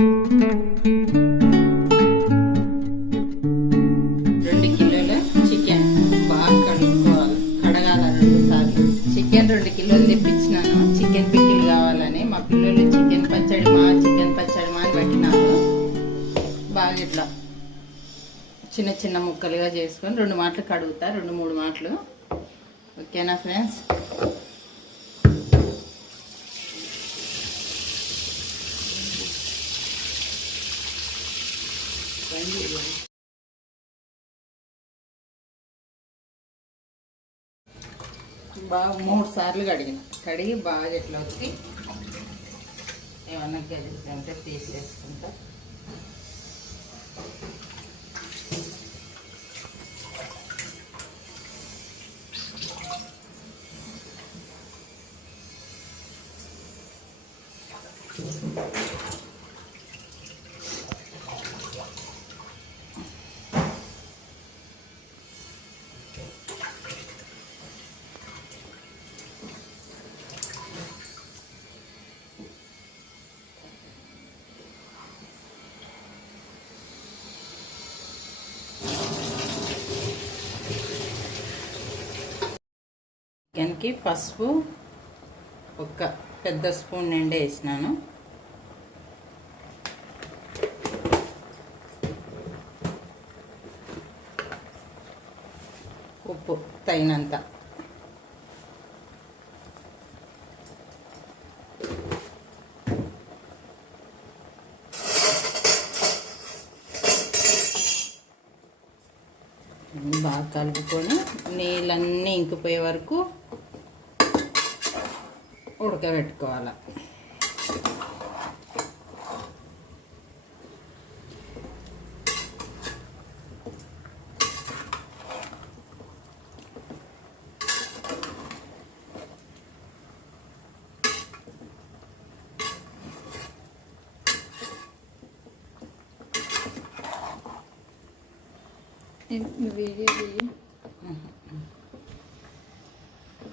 2 కిలోల చికెన్ బాగా కడగాల 2 సార్లు. చికెన్ 2 కిలోలు తెప్పించినాను. చికెన్ పికిల్ కావాలని మా పిల్లలు చికెన్ పచ్చడి మా అని పెట్టినారు. బాగా ఇట్లా చిన్న చిన్న ముక్కలుగా చేసుకొని 2 మాటలు కడుగుతా, 2-3 మాటలు. ఓకేనా ఫ్రెండ్స్? బాగా 3 సార్లు కడిగి బాగా ఇట్లా వచ్చి ఏమన్నా గెలిస్తే తీసేసుకుంటా. చికెన్కి పసుపు ఒక పెద్ద స్పూన్ నిండా వేసినాను. ఉప్పు తగినంత. బాగా కలుపుకొని నీళ్ళన్నీ ఇంకిపోయే వరకు ఉడకబెట్టుకోవాలి.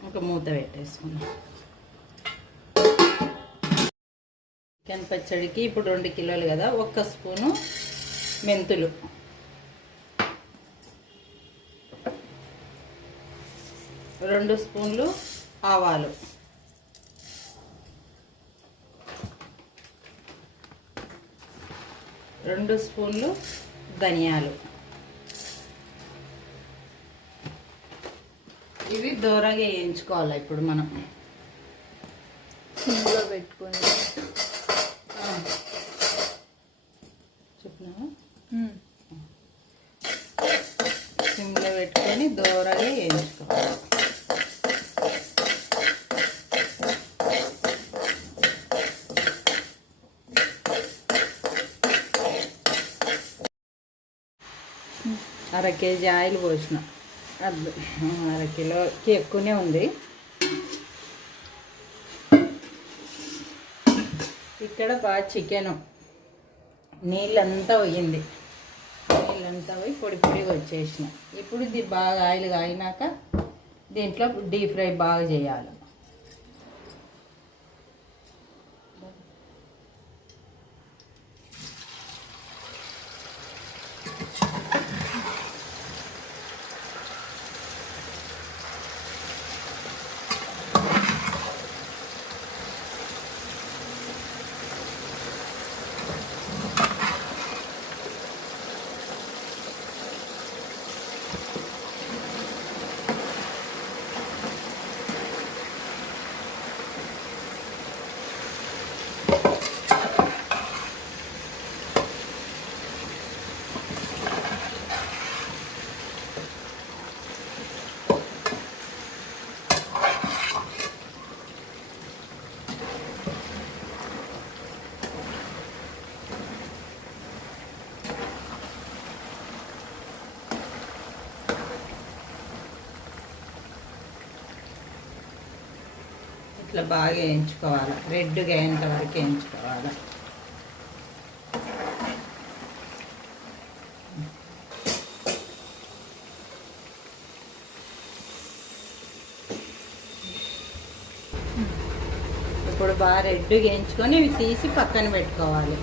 ఒక మూత పెట్టేసుకున్నాం. చికెన్ పచ్చడికి ఇప్పుడు 2 కిలోలు కదా, 1 స్పూను మెంతులు, 2 స్పూన్లు ఆవాలు, 2 స్పూన్లు ధనియాలు. ఇవి దూరగా వేయించుకోవాలి. ఇప్పుడు మనం సిమ్లో పెట్టుకొని చెప్పినా సిమ్లో పెట్టుకొని దూరగా వేయించుకోవాలి. అర కేజీ ఆయిల్ పోసిన. 1/2 కిలోకి ఎక్కువనే ఉంది. ఇక్కడ బాగా చికెను నీళ్ళంతా పోయింది. నీళ్ళంతా పోయి పొడి పొడిగా వచ్చేసిన. ఇప్పుడు ఇది బాగా ఆయిల్ కాగినాక దీంట్లో డీప్ ఫ్రై బాగా చేయాలి. ఇట్లా బాగా వేయించుకోవాలి. రెడ్గా అయ్యేంత వరకు వేయించుకోవాలి. ఇప్పుడు బాగా రెడ్గా వేయించుకొని ఇవి తీసి పక్కన పెట్టుకోవాలి.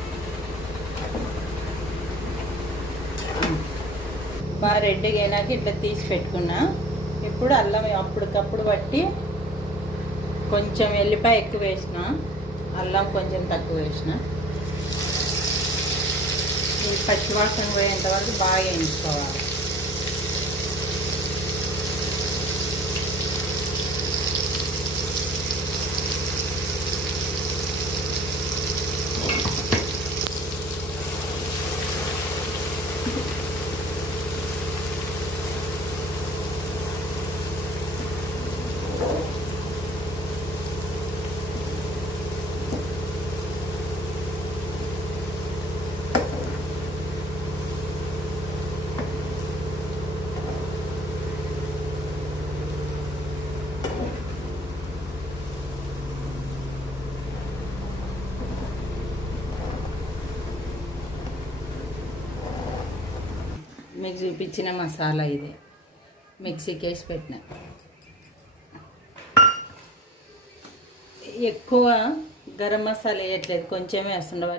బాగా రెడ్డిగా అయినాక ఇట్లా తీసి పెట్టుకున్నా. ఇప్పుడు అల్లం అప్పటికప్పుడు బట్టి కొంచెం ఎల్లిపాయ ఎక్కువ వేసిన, అల్లం కొంచెం తక్కువ వేసిన. ఈ పచ్చివాసన పోయేంత వరకు బాగా వేయించుకోవాలి. మీకు చూపించిన మసాలా ఇది మిక్సీకి వేసి పెట్టిన. ఎక్కువ గరం మసాలా వేయట్లేదు, కొంచెమే వేస్తుండే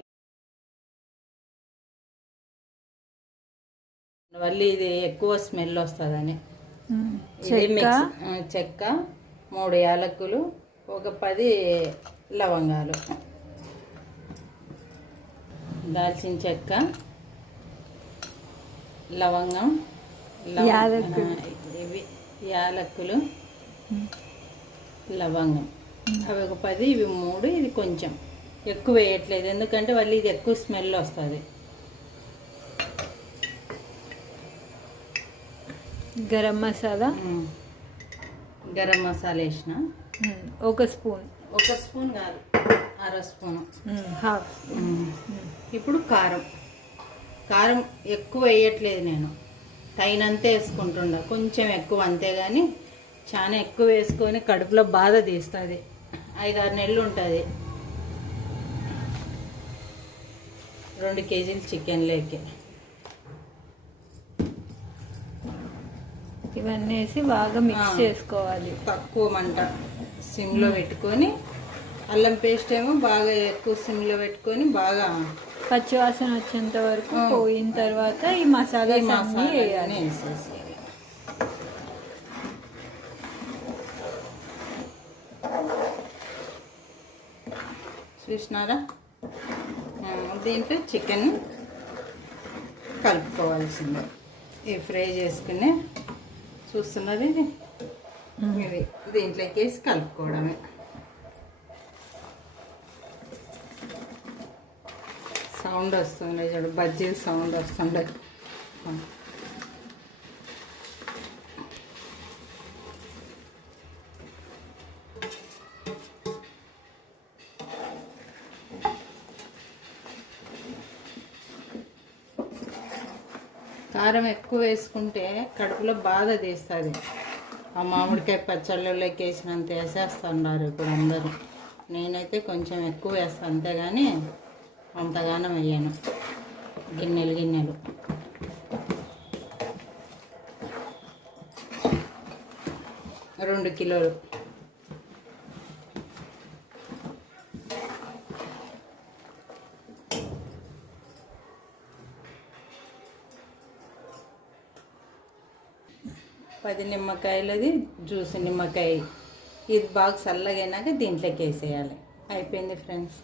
మళ్ళీ ఇది ఎక్కువ స్మెల్ వస్తుందని. ఇది మిక్స్ చెక్క, 3 యాలకులు, ఒక 10 లవంగాలు, దాల్చిన చెక్క, లవంగం, ఇవి యాలకులు, లవంగం, అవి ఒక 10, ఇవి 3. ఇది కొంచెం ఎక్కువ వేయట్లేదు ఎందుకంటే మళ్ళీ ఇది ఎక్కువ స్మెల్ వస్తుంది. గరం మసాలా వేసిన 1 స్పూన్. 1 స్పూన్ కాదు, 1/2 స్పూను. హాఫ్. ఇప్పుడు కారం ఎక్కువ వేయట్లేదు నేను, తగినంతే వేసుకుంటుండ, కొంచెం ఎక్కువ అంతేగాని చాలా ఎక్కువ వేసుకొని కడుపులో బాధ తీస్తుంది. 5-6 నెలలు ఉంటుంది. 2 కేజీలు చికెన్ లేకే ఇవన్నీ వేసి బాగా మిక్స్ చేసుకోవాలి. తక్కువ మంట సిమ్లో పెట్టుకొని, అల్లం పేస్ట్ ఏమో బాగా ఎక్కువ సిమ్లో పెట్టుకొని బాగా పచ్చివాసన వచ్చేంత వరకు పోయిన తర్వాత ఈ మసాలా వేయాలి. చూసినారా? దీంట్లో చికెన్ కలుపుకోవాల్సిందే. ఇవి ఫ్రై చేసుకుని చూస్తున్నది ఇది దీంట్లోకి వేసి కలుపుకోవడమే. సౌండ్ వస్తుంది చూడు, బజ్జీ సౌండ్ వస్తుంది. కారం ఎక్కువ వేసుకుంటే కడుపులో బాధ తీస్తుంది. ఆ మామిడికాయ పచ్చళ్ళలోకి వేసినంత వేసేస్తున్నారు ఇప్పుడు అందరూ. నేనైతే కొంచెం ఎక్కువ వేస్తాను అంతేగాని అంతగానం వేయను. గిన్నెలు 2 కిలోలు. పది నిమ్మకాయలది జ్యూస్ నిమ్మకాయ. ఇది బాగా చల్లగైనాక దీంట్లోకి వేసేయాలి. అయిపోయింది ఫ్రెండ్స్.